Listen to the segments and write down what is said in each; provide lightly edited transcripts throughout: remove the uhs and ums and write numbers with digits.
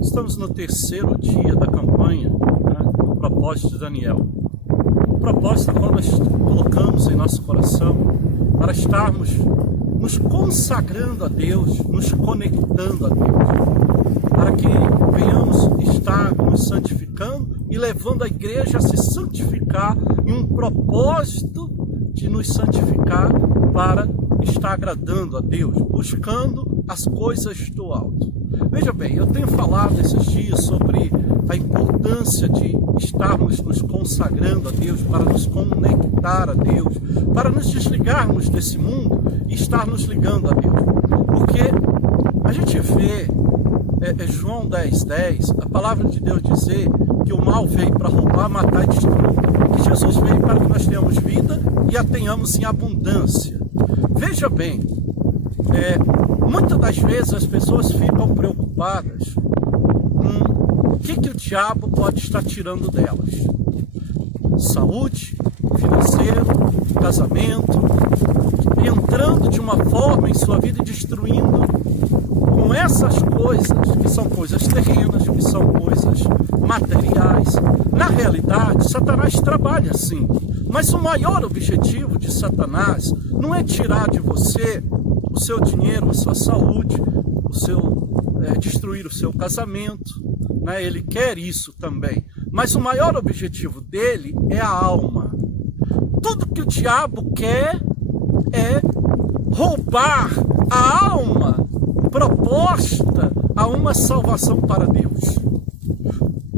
Estamos no terceiro dia da campanha, do propósito de Daniel. O propósito qual nós colocamos em nosso coração para estarmos nos consagrando a Deus, nos conectando a Deus, para que venhamos estar nos santificando e levando a igreja a se santificar em um propósito de nos santificar para estar agradando a Deus, buscando as coisas do alto. Veja bem, eu tenho falado esses dias sobre a importância de estarmos nos consagrando a Deus, para nos conectar a Deus, para nos desligarmos desse mundo e estar nos ligando a Deus. Porque a gente vê, João 10:10, a palavra de Deus dizer que o mal veio para roubar, matar e destruir, e que Jesus veio para que nós tenhamos vida e a tenhamos em abundância. Veja bem, muitas das vezes as pessoas ficam preocupadas com o que o diabo pode estar tirando delas. Saúde, financeiro, casamento, entrando de uma forma em sua vida e destruindo com essas coisas, que são coisas terrenas, que são coisas materiais. Na realidade, Satanás trabalha assim, mas o maior objetivo de Satanás não é tirar de você o seu dinheiro, a sua saúde, destruir o seu casamento, né? Ele quer isso também, mas o maior objetivo dele é a alma. Tudo que o diabo quer é roubar a alma proposta a uma salvação para Deus.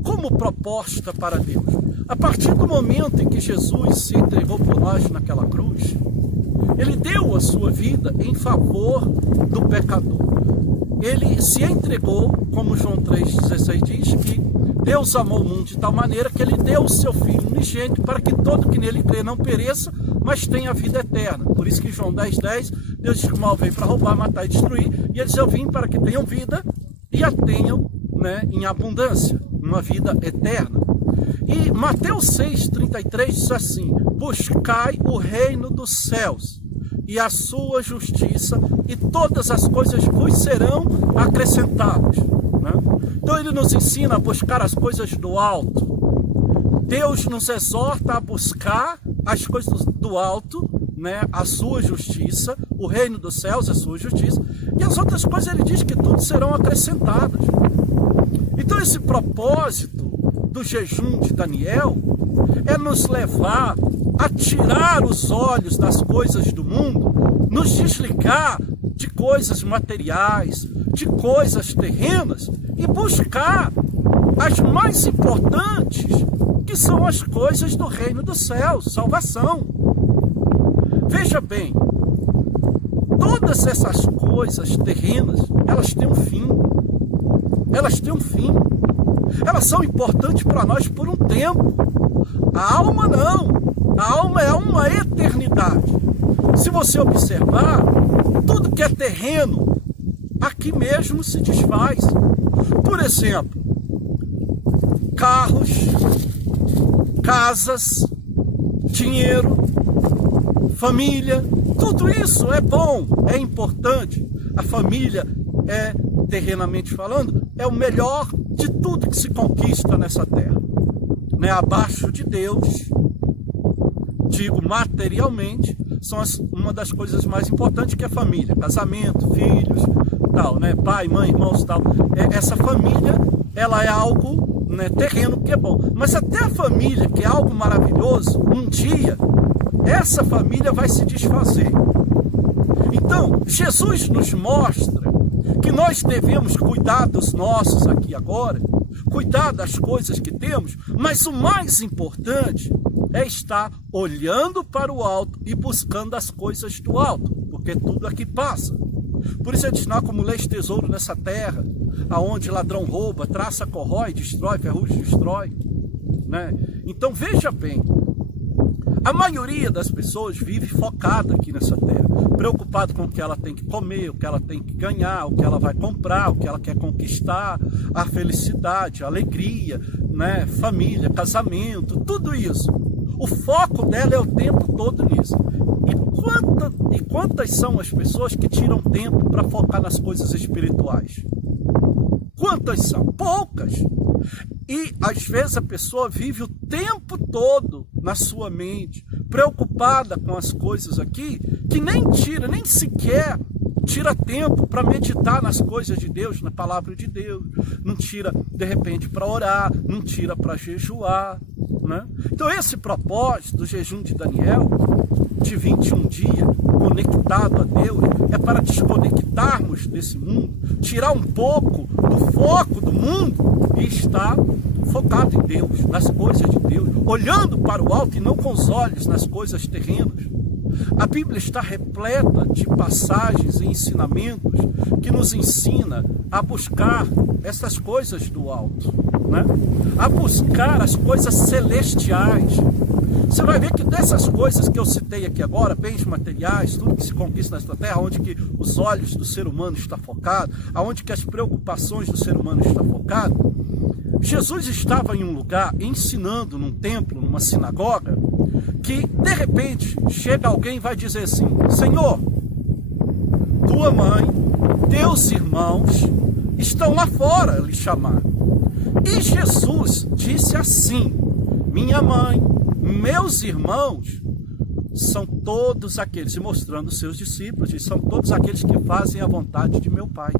Como proposta para Deus? A partir do momento em que Jesus se entregou por nós naquela cruz, ele deu a sua vida em favor do pecador. Ele se entregou, como João 3,16 diz, que Deus amou o mundo de tal maneira que ele deu o seu Filho unigênito para que todo que nele crê não pereça, mas tenha a vida eterna. Por isso que João 10,10, Deus diz que o mal veio para roubar, matar e destruir, e ele diz: eu vim para que tenham vida e a tenham, né, em abundância, uma vida eterna. E Mateus 6,33 diz assim: buscai o reino dos céus e a sua justiça, e todas as coisas vos serão acrescentadas. Né? Então ele nos ensina a buscar as coisas do alto. Deus nos exorta a buscar as coisas do alto, né? A sua justiça, o reino dos céus, a sua justiça, e as outras coisas ele diz que tudo serão acrescentadas. Então esse propósito do jejum de Daniel é nos levar a tirar os olhos das coisas do mundo, nos desligar de coisas materiais, de coisas terrenas, e buscar as mais importantes, que são as coisas do reino dos céus, salvação. Veja bem, todas essas coisas terrenas, elas têm um fim. Elas têm um fim. Elas são importantes para nós por um tempo. A alma não. A alma é uma eternidade. Se você observar, tudo que é terreno, aqui mesmo se desfaz. Por exemplo, carros, casas, dinheiro, família, tudo isso é bom, é importante. A família é, terrenamente falando, é o melhor de tudo que se conquista nessa terra. Né? Abaixo de Deus, digo materialmente, são uma das coisas mais importantes, que é a família, casamento, filhos, tal, né? Pai, mãe, irmãos, tal. Essa família, ela é algo, né, terreno, que é bom. Mas até a família, que é algo maravilhoso, um dia, essa família vai se desfazer. Então, Jesus nos mostra que nós devemos cuidar dos nossos aqui agora, cuidar das coisas que temos, mas o mais importante é estar olhando para o alto e buscando as coisas do alto, porque tudo aqui passa. Por isso ele diz: não acumuleis tesouro nessa terra, aonde ladrão rouba, traça, corrói, destrói, ferrugem destrói. Né? Então veja bem, a maioria das pessoas vive focada aqui nessa terra, preocupado com o que ela tem que comer, o que ela tem que ganhar, o que ela vai comprar, o que ela quer conquistar, a felicidade, a alegria, né? Família, casamento, tudo isso. O foco dela é o tempo todo nisso. E quantas são as pessoas que tiram tempo para focar nas coisas espirituais? Quantas são? Poucas. E às vezes a pessoa vive o tempo todo na sua mente, preocupada com as coisas aqui, que nem sequer tira tempo para meditar nas coisas de Deus, na palavra de Deus. Não tira, de repente, para orar, não tira para jejuar, né? Então esse propósito do jejum de Daniel, de 21 dias, conectado a Deus, é para desconectarmos desse mundo, tirar um pouco do foco do mundo e estar focado em Deus, nas coisas de Deus, olhando para o alto e não com os olhos nas coisas terrenas. A Bíblia está repleta de passagens e ensinamentos que nos ensina a buscar essas coisas do alto, né? A buscar as coisas celestiais. Você vai ver que dessas coisas que eu citei aqui agora, bens materiais, tudo que se conquista nesta terra, onde que os olhos do ser humano estão focados, aonde que as preocupações do ser humano estão focadas, Jesus estava em um lugar ensinando num templo, numa sinagoga, que de repente chega alguém e vai dizer assim: Senhor, tua mãe, teus irmãos estão lá fora lhe chamar. E Jesus disse assim: minha mãe, meus irmãos são todos aqueles, e mostrando os seus discípulos, e são todos aqueles que fazem a vontade de meu Pai.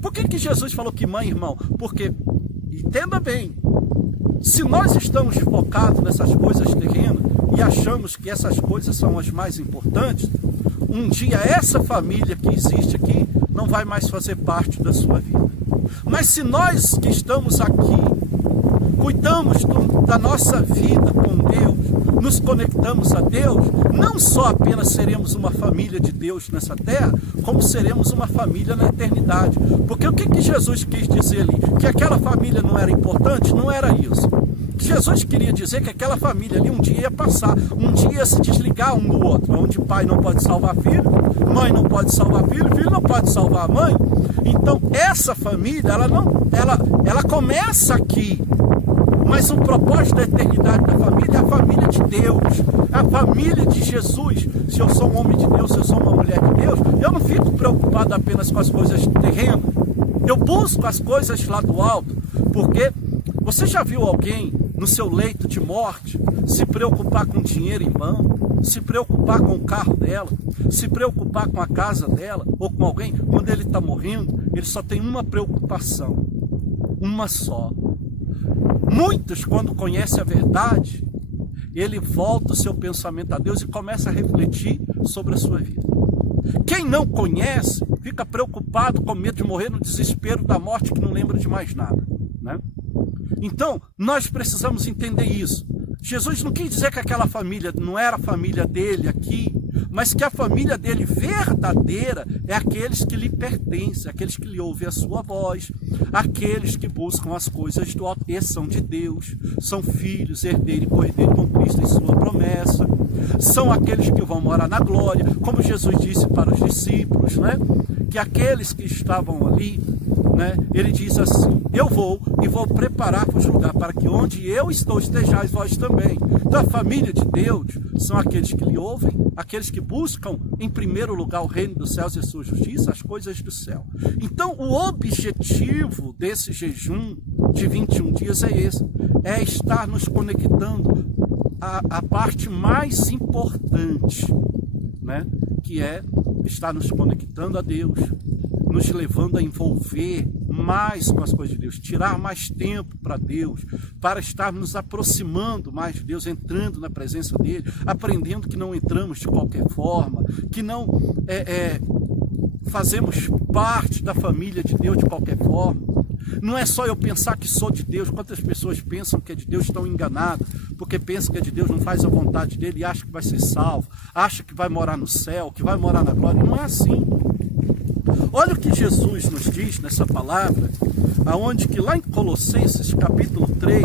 Por que Jesus falou que mãe e irmão? Porque, entenda bem, se nós estamos focados nessas coisas terrenas e achamos que essas coisas são as mais importantes, um dia essa família que existe aqui não vai mais fazer parte da sua vida. Mas se nós que estamos aqui cuidamos da nossa vida com Deus, nos conectamos a Deus, não só apenas seremos uma família de Deus nessa terra, como seremos uma família na eternidade. Porque o que Jesus quis dizer ali? Que aquela família não era importante? Não era isso. Jesus queria dizer que aquela família ali um dia ia passar, um dia ia se desligar um do outro, onde pai não pode salvar filho, mãe não pode salvar filho, filho não pode salvar a mãe. Então essa família, ela começa aqui, mas o propósito da eternidade da família é a família de Deus, é a família de Jesus. Se eu sou um homem de Deus, se eu sou uma mulher de Deus, eu não fico preocupado apenas com as coisas terrenas, eu busco as coisas lá do alto. Porque você já viu alguém no seu leito de morte se preocupar com dinheiro em mão, se preocupar com o carro dela, se preocupar com a casa dela, ou com alguém? Quando ele está morrendo, ele só tem uma preocupação, uma só. Muitos, quando conhecem a verdade, ele volta o seu pensamento a Deus e começa a refletir sobre a sua vida. Quem não conhece, fica preocupado, com medo de morrer no desespero da morte, que não lembra de mais nada, né? Então, nós precisamos entender isso. Jesus não quis dizer que aquela família não era a família dele aqui, mas que a família dele verdadeira é aqueles que lhe pertencem, aqueles que lhe ouvem a sua voz, aqueles que buscam as coisas do alto, e são de Deus, são filhos, herdeiros e co-herdeiros com Cristo em sua promessa, são aqueles que vão morar na glória, como Jesus disse para os discípulos, né? Que aqueles que estavam ali, né? Ele diz assim: eu vou e vou preparar-vos lugar para que onde eu estou estejais vós também. Então a família de Deus são aqueles que lhe ouvem, aqueles que buscam em primeiro lugar o reino dos céus e a sua justiça, as coisas do céu. Então o objetivo desse jejum de 21 dias é esse, é estar nos conectando à parte mais importante, né? Que é estar nos conectando a Deus, nos levando a envolver mais com as coisas de Deus, tirar mais tempo para Deus, para estar nos aproximando mais de Deus, entrando na presença dele, aprendendo que não entramos de qualquer forma, que não fazemos parte da família de Deus de qualquer forma. Não é só eu pensar que sou de Deus. Quantas pessoas pensam que é de Deus, estão enganadas, porque pensam que é de Deus, não faz a vontade dele e acha que vai ser salvo, acha que vai morar no céu, que vai morar na glória. Não é assim. Olha o que Jesus nos diz nessa palavra, aonde que lá em Colossenses capítulo 3,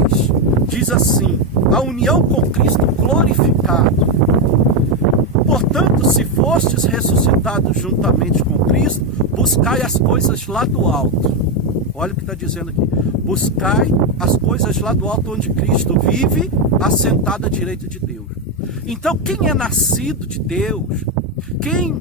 diz assim: a união com Cristo glorificado. Portanto, se fostes ressuscitados juntamente com Cristo, buscai as coisas lá do alto. Olha o que está dizendo aqui: buscai as coisas lá do alto, onde Cristo vive, assentado à direita de Deus. Então, quem é nascido de Deus, quem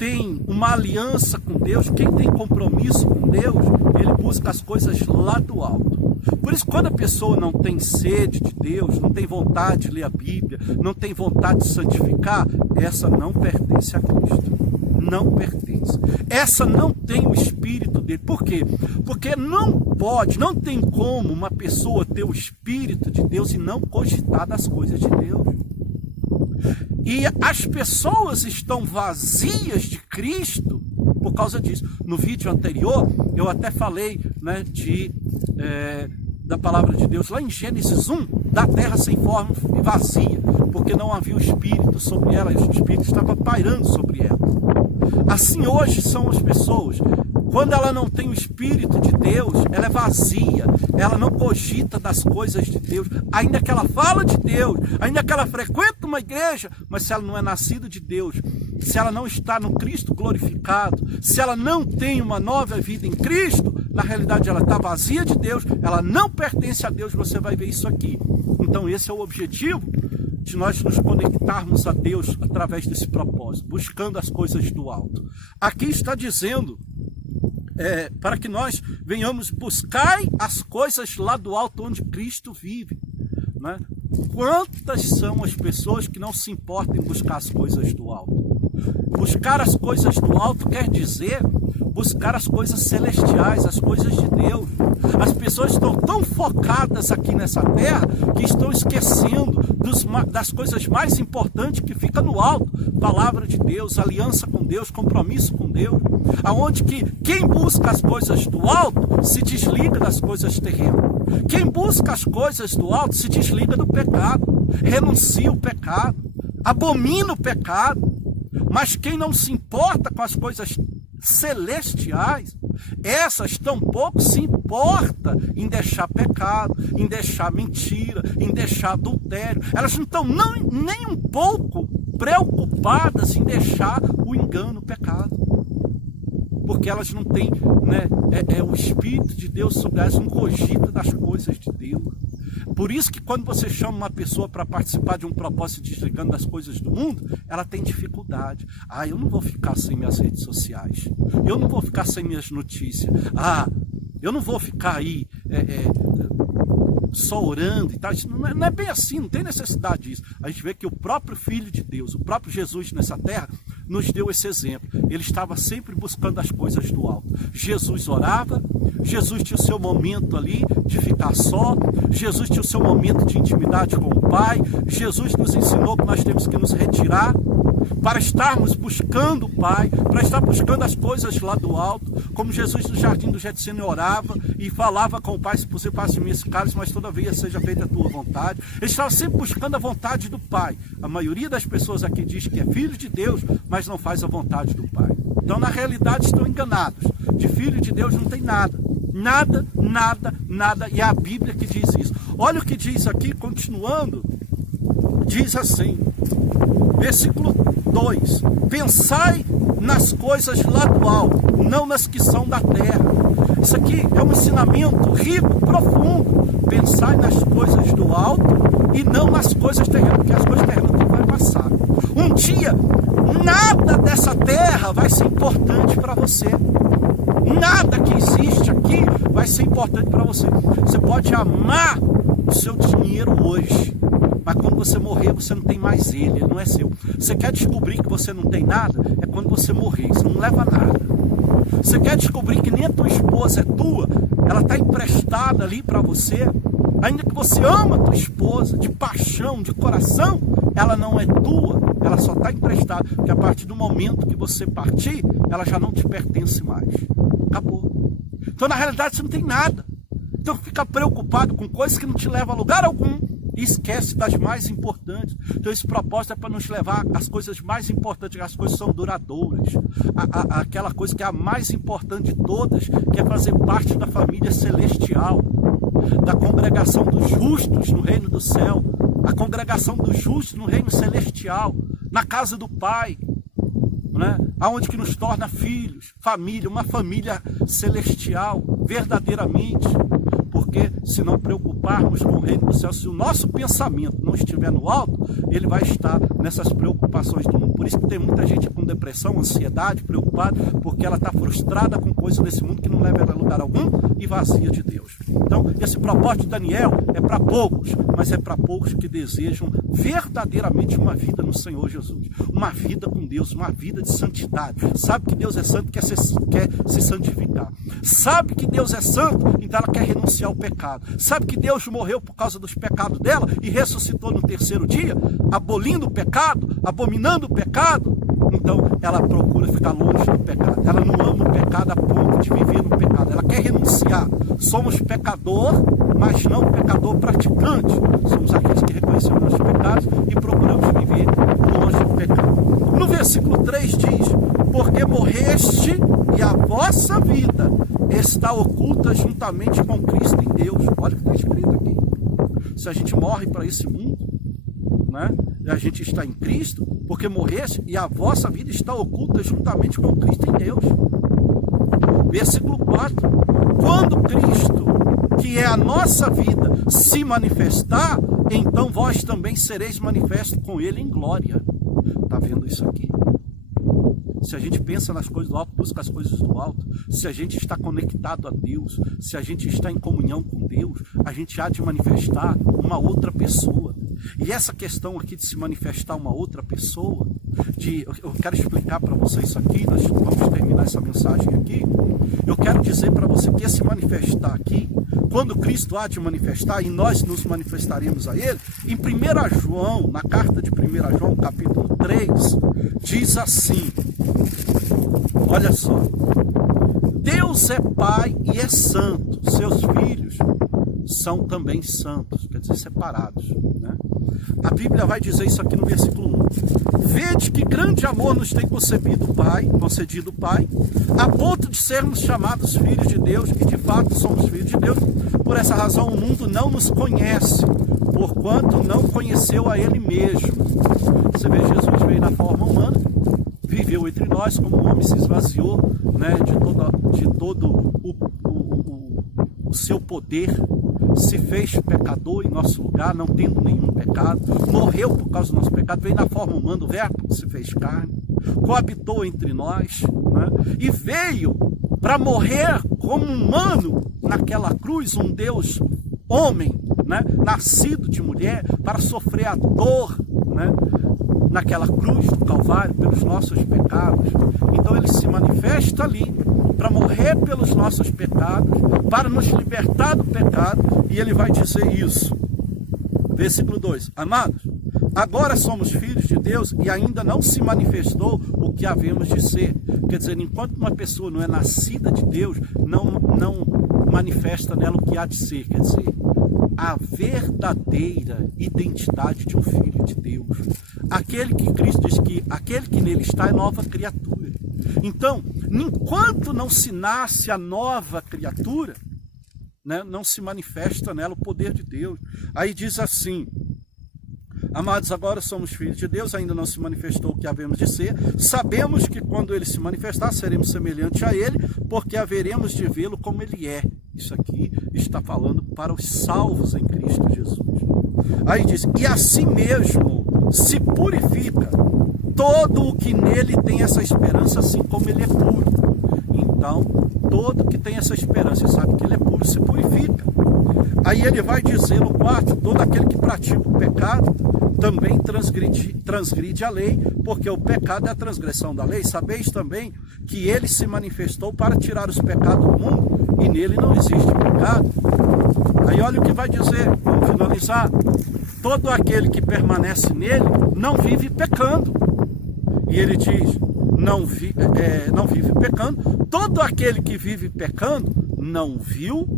tem uma aliança com Deus, quem tem compromisso com Deus, ele busca as coisas lá do alto. Por isso, quando a pessoa não tem sede de Deus, não tem vontade de ler a Bíblia, não tem vontade de santificar, essa não pertence a Cristo. Não pertence. Essa não tem o Espírito dele. Por quê? Porque não tem como uma pessoa ter o Espírito de Deus e não cogitar das coisas de Deus. E as pessoas estão vazias de Cristo por causa disso. No vídeo anterior, eu até falei, né, da palavra de Deus, lá em Gênesis 1, da terra sem forma e vazia, porque não havia o Espírito sobre ela, e o Espírito estava pairando sobre ela. Assim hoje são as pessoas. Quando ela não tem o Espírito de Deus, ela é vazia, ela não cogita das coisas de Deus, ainda que ela fala de Deus, ainda que ela frequenta uma igreja, mas se ela não é nascida de Deus, se ela não está no Cristo glorificado, se ela não tem uma nova vida em Cristo, na realidade ela está vazia de Deus, ela não pertence a Deus, você vai ver isso aqui. Então esse é o objetivo de nós nos conectarmos a Deus através desse propósito, buscando as coisas do alto. Aqui está dizendo, para que nós venhamos buscar as coisas lá do alto onde Cristo vive, né? Quantas são as pessoas que não se importam em buscar as coisas do alto? Buscar as coisas do alto quer dizer buscar as coisas celestiais, as coisas de Deus. As pessoas estão tão focadas aqui nessa terra que estão esquecendo das coisas mais importantes que fica no alto. Palavra de Deus, aliança com Deus, compromisso com Deus. Aonde que quem busca as coisas do alto se desliga das coisas terrenas. Quem busca as coisas do alto se desliga do pecado, renuncia o pecado, abomina o pecado. Mas quem não se importa com as coisas celestiais, essas tampouco se importa em deixar pecado, em deixar mentira, em deixar adultério. Elas não estão nem um pouco preocupadas em deixar o engano, o pecado. Porque elas não têm, né, o Espírito de Deus sobre elas, não cogita das coisas de Deus. Por isso que quando você chama uma pessoa para participar de um propósito desligando das coisas do mundo, ela tem dificuldade. Eu não vou ficar sem minhas redes sociais. Eu não vou ficar sem minhas notícias. Eu não vou ficar aí só orando e tal. Isso não é bem assim, não tem necessidade disso. A gente vê que o próprio Filho de Deus, o próprio Jesus nessa terra, nos deu esse exemplo. Ele estava sempre buscando as coisas do alto. Jesus orava, Jesus tinha o seu momento ali de ficar só, Jesus tinha o seu momento de intimidade com o Pai, Jesus nos ensinou que nós temos que nos retirar para estarmos buscando o Pai, para estar buscando as coisas lá do alto, como Jesus no jardim do Getsemane orava e falava com o Pai, se possível passe de mim esse cálice, mas todavia seja feita a tua vontade. Ele estava sempre buscando a vontade do Pai. A maioria das pessoas aqui diz que é filho de Deus, mas não faz a vontade do Pai. Então na realidade estão enganados. De filho de Deus não tem nada. Nada, nada, nada. E é a Bíblia que diz isso. Olha o que diz aqui, continuando. Diz assim, versículo 2: pensai nas coisas lá do alto, não nas que são da terra. Isso aqui é um ensinamento rico, profundo. Pensai nas coisas do alto e não nas coisas terrenas, porque as coisas terrenas tudo vai passar. Um dia, nada dessa terra vai ser importante para você. Nada que existe aqui vai ser importante para você. Você pode amar o seu dinheiro hoje, mas quando você morrer, você não tem mais ele não é seu. Você quer descobrir que você não tem nada? É quando você morrer, você não leva nada. Você quer descobrir que nem a tua esposa é tua, ela está emprestada ali para você, ainda que você ama a tua esposa de paixão, de coração, ela não é tua, ela só está emprestada, porque a partir do momento que você partir, ela já não te pertence mais. Acabou. Então na realidade você não tem nada. Então fica preocupado com coisas que não te levam a lugar algum e esquece das mais importantes. Então esse propósito é para nos levar às coisas mais importantes, as coisas são duradouras. Aquela coisa que é a mais importante de todas, que é fazer parte da família celestial, da congregação dos justos no reino do céu, a congregação dos justos no reino celestial, na casa do Pai, né? Aonde que nos torna filhos, família, uma família celestial, verdadeiramente. Porque se não preocuparmos com o reino do céu, se o nosso pensamento não estiver no alto, ele vai estar nessas preocupações do mundo. Por isso que tem muita gente com depressão, ansiedade, preocupada, porque ela está frustrada com coisas desse mundo que não leva ela a lugar algum e vazia de Deus. Então, esse propósito de Daniel é para poucos, mas é para poucos que desejam verdadeiramente uma vida no Senhor Jesus, uma vida com Deus, uma vida de santidade. Sabe que Deus é santo, quer se santificar. Sabe que Deus é santo, então ela quer renunciar ao pecado. Sabe que Deus morreu por causa dos pecados dela e ressuscitou no terceiro dia, abolindo o pecado, abominando o pecado. Então ela procura ficar longe do pecado. Ela não ama o pecado a ponto de viver no pecado. Ela quer renunciar. Somos pecador, mas não pecador praticante. Somos aqueles que reconhecemos nossos pecados e procuramos viver longe do pecado. No versículo 3 diz: porque morreste e a vossa vida está oculta juntamente com Cristo em Deus. Olha o que está escrito aqui. Se a gente morre para esse mundo, né? A gente está em Cristo, porque morreste e a vossa vida está oculta juntamente com Cristo em Deus. Versículo 4: quando Cristo, que é a nossa vida, se manifestar, então vós também sereis manifestos com Ele em glória. Está vendo isso aqui? Se a gente pensa nas coisas do alto, busca as coisas do alto, se a gente está conectado a Deus, se a gente está em comunhão com Deus, a gente há de manifestar uma outra pessoa. E essa questão aqui de se manifestar uma outra pessoa, eu quero explicar para você isso aqui, nós vamos terminar essa mensagem aqui. Eu quero dizer para você que esse manifestar aqui, quando Cristo há de manifestar, e nós nos manifestaremos a Ele, em 1 João, na carta de 1 João, capítulo 3, diz assim, olha só: Deus é Pai e é santo, seus filhos são também santos, quer dizer, separados, né? A Bíblia vai dizer isso aqui no versículo 1. Vede que grande amor nos tem concedido o Pai, a ponto de sermos chamados filhos de Deus, e de fato somos filhos de Deus. Por essa razão o mundo não nos conhece, porquanto não conheceu a Ele mesmo. Você vê, Jesus veio na forma humana, viveu entre nós como um homem, se esvaziou, né, de todo o seu poder, se fez pecador em nosso lugar, não tendo nenhum pecado, morreu por causa do nosso pecado, veio na forma humana, o verbo que se fez carne, coabitou entre nós, né, e veio para morrer como humano naquela cruz, um Deus homem, né, nascido de mulher, para sofrer a dor, né, naquela cruz do Calvário pelos nossos pecados. Então ele se manifesta ali para morrer pelos nossos pecados, para nos libertar do pecado, e ele vai dizer isso. Versículo 2: amados, agora somos filhos de Deus e ainda não se manifestou o que havemos de ser. Quer dizer, enquanto uma pessoa não é nascida de Deus, não manifesta nela o que há de ser. Quer dizer, a verdadeira identidade de um filho de Deus. Aquele que Cristo diz que aquele que nele está é nova criatura. Então, enquanto não se nasce a nova criatura, né, não se manifesta nela o poder de Deus. Aí diz assim: amados, agora somos filhos de Deus, ainda não se manifestou o que havemos de ser. Sabemos que quando ele se manifestar, seremos semelhantes a ele, porque haveremos de vê-lo como ele é. Isso aqui está falando para os salvos em Cristo Jesus. Aí diz: e assim mesmo se purifica todo o que nele tem essa esperança, assim como ele é puro. Então, todo que tem essa esperança e sabe que ele é puro, se purifica. Aí ele vai dizer no 4, todo aquele que pratica o pecado também transgride a lei, porque o pecado é a transgressão da lei. Sabeis também que ele se manifestou para tirar os pecados do mundo, e nele não existe pecado. Aí olha o que vai dizer, vamos finalizar: todo aquele que permanece nele não vive pecando. E ele diz, não vive pecando. Todo aquele que vive pecando não viu,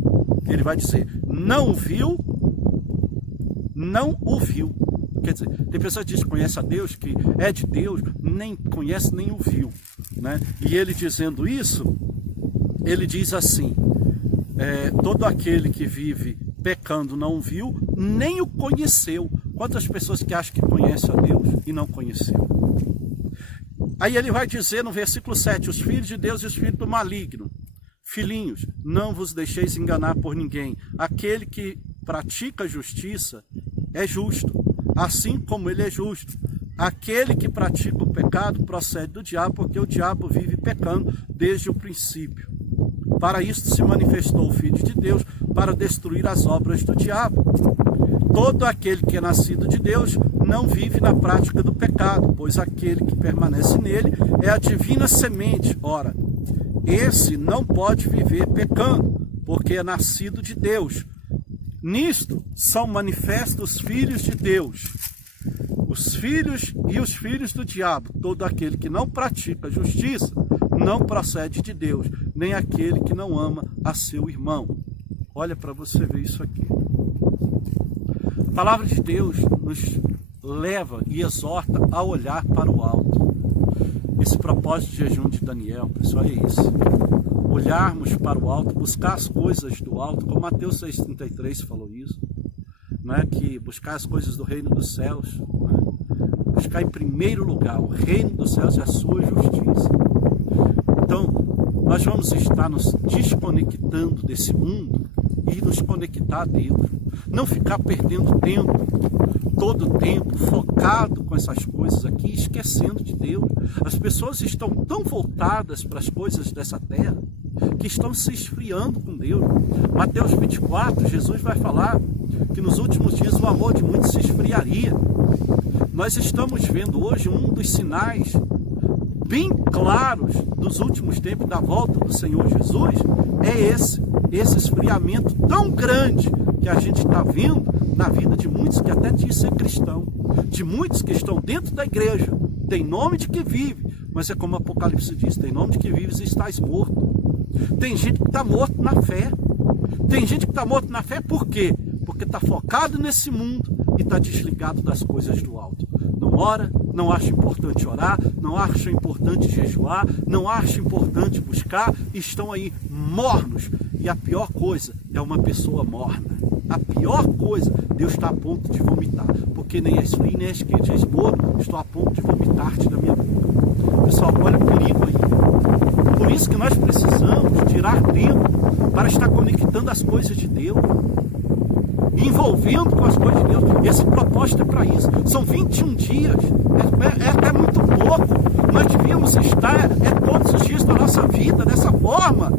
ele vai dizer, não viu, não o viu. Quer dizer, tem pessoas que dizem que conhece a Deus, que é de Deus, nem conhece nem o viu, né? E ele dizendo isso, ele diz assim: todo aquele que vive pecando não o viu, nem o conheceu. Quantas pessoas que acham que conhecem a Deus e não conheceu? Aí ele vai dizer no versículo 7, os filhos de Deus e os filhos do maligno. Filhinhos, não vos deixeis enganar por ninguém. Aquele que pratica a justiça é justo, assim como ele é justo. Aquele que pratica o pecado procede do diabo, porque o diabo vive pecando desde o princípio. Para isto se manifestou o Filho de Deus, para destruir as obras do diabo. Todo aquele que é nascido de Deus não vive na prática do pecado, pois aquele que permanece nele é a divina semente. Ora, esse não pode viver pecando, porque é nascido de Deus. Nisto são manifestos os filhos de Deus, os filhos e os filhos do diabo. Todo aquele que não pratica justiça não procede de Deus, nem aquele que não ama a seu irmão. Olha para você ver isso aqui. A palavra de Deus nos leva e exorta a olhar para o alto. Esse propósito de jejum de Daniel, pessoal, é isso. Olharmos para o alto, buscar as coisas do alto, como Mateus 6,33 falou isso, né? Que buscar as coisas do reino dos céus, né? Buscar em primeiro lugar o reino dos céus e a sua justiça. Então, nós vamos estar nos desconectando desse mundo e nos conectar a Deus. Não ficar perdendo tempo, todo o tempo, focado com essas coisas aqui, esquecendo de Deus. As pessoas estão tão voltadas para as coisas dessa terra, que estão se esfriando com Deus. Mateus 24, Jesus vai falar que nos últimos dias o amor de muitos se esfriaria. Nós estamos vendo hoje um dos sinais bem claros dos últimos tempos da volta do Senhor Jesus, é esse esfriamento tão grande que a gente está vendo na vida de muitos que até dizem ser cristão, de muitos que estão dentro da igreja, tem nome de que vive, mas é como o Apocalipse diz, tem nome de que vives e estás morto. Tem gente que está morto na fé. Tem gente que está morto na fé por quê? Porque está focado nesse mundo e está desligado das coisas do alto. Não ora, não acha importante orar, não acha importante jejuar, não acha importante buscar, estão aí mornos. E a pior coisa é uma pessoa morna. A pior coisa, Deus está a ponto de vomitar. Porque nem és frio, nem és quente, és morno, estou a ponto de vomitar-te da minha boca. Pessoal, olha o perigo aí. Por isso que nós precisamos tirar tempo para estar conectando as coisas de Deus, envolvendo com as coisas de Deus. Esse propósito é para isso. São 21 dias, é até muito pouco. Nós devíamos estar todos os dias da nossa vida dessa forma.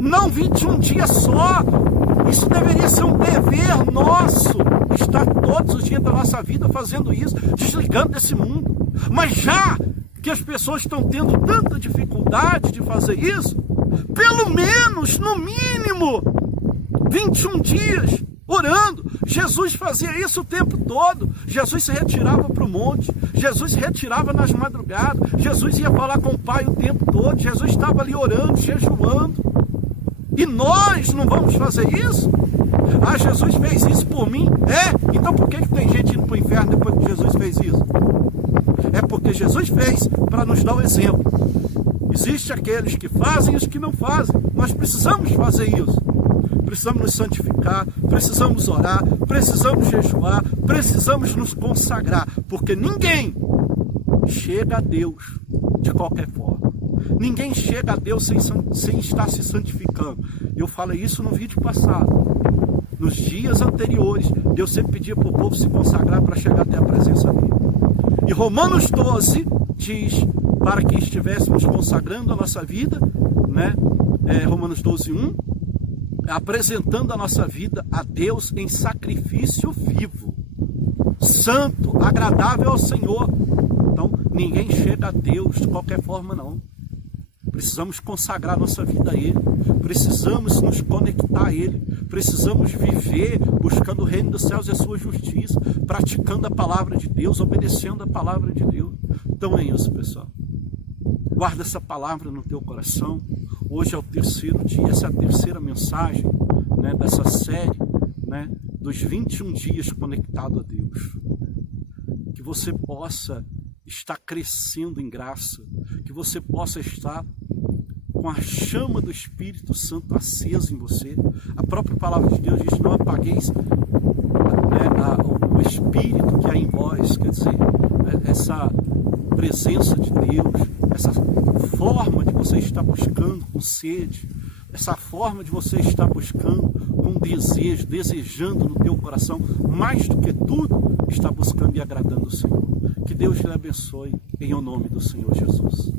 Não 21 dias só. Isso deveria ser um dever nosso, estar todos os dias da nossa vida fazendo isso, desligando desse mundo. Mas já que as pessoas estão tendo tanta dificuldade de fazer isso, pelo menos, no mínimo, 21 dias orando. Jesus fazia isso o tempo todo. Jesus se retirava para o monte, Jesus se retirava nas madrugadas, Jesus ia falar com o Pai o tempo todo, Jesus estava ali orando, jejuando. E nós não vamos fazer isso? Ah, Jesus fez isso por mim? É? Então por que tem gente indo para o inferno depois que Jesus fez isso? É porque Jesus fez para nos dar o exemplo. Existem aqueles que fazem e os que não fazem. Nós precisamos fazer isso. Precisamos nos santificar, precisamos orar, precisamos jejuar, precisamos nos consagrar. Porque ninguém chega a Deus de qualquer forma. Ninguém chega a Deus sem estar se santificando. Eu falei isso no vídeo passado. Nos dias anteriores, Deus sempre pedia para o povo se consagrar para chegar até a presença dele. E Romanos 12 diz para que estivéssemos consagrando a nossa vida, né? Romanos 12, 1, apresentando a nossa vida a Deus em sacrifício vivo, santo, agradável ao Senhor. Então, ninguém chega a Deus de qualquer forma, não. Precisamos consagrar nossa vida a Ele, precisamos nos conectar a Ele, precisamos viver buscando o reino dos céus e a sua justiça, praticando a palavra de Deus, obedecendo a palavra de Deus. Então é isso, pessoal. Guarda essa palavra no teu coração. Hoje é o terceiro dia, essa é a terceira mensagem, né, dessa série, né, dos 21 dias conectado a Deus. Que você possa estar crescendo em graça, que você possa estar com a chama do Espírito Santo acesa em você. A própria palavra de Deus diz: não apagueis o Espírito que há em vós, quer dizer, essa presença de Deus, essa forma de você estar buscando com sede, essa forma de você estar buscando com desejo, desejando no teu coração, mais do que tudo, está buscando e agradando o Senhor. Que Deus te abençoe, em o nome do Senhor Jesus.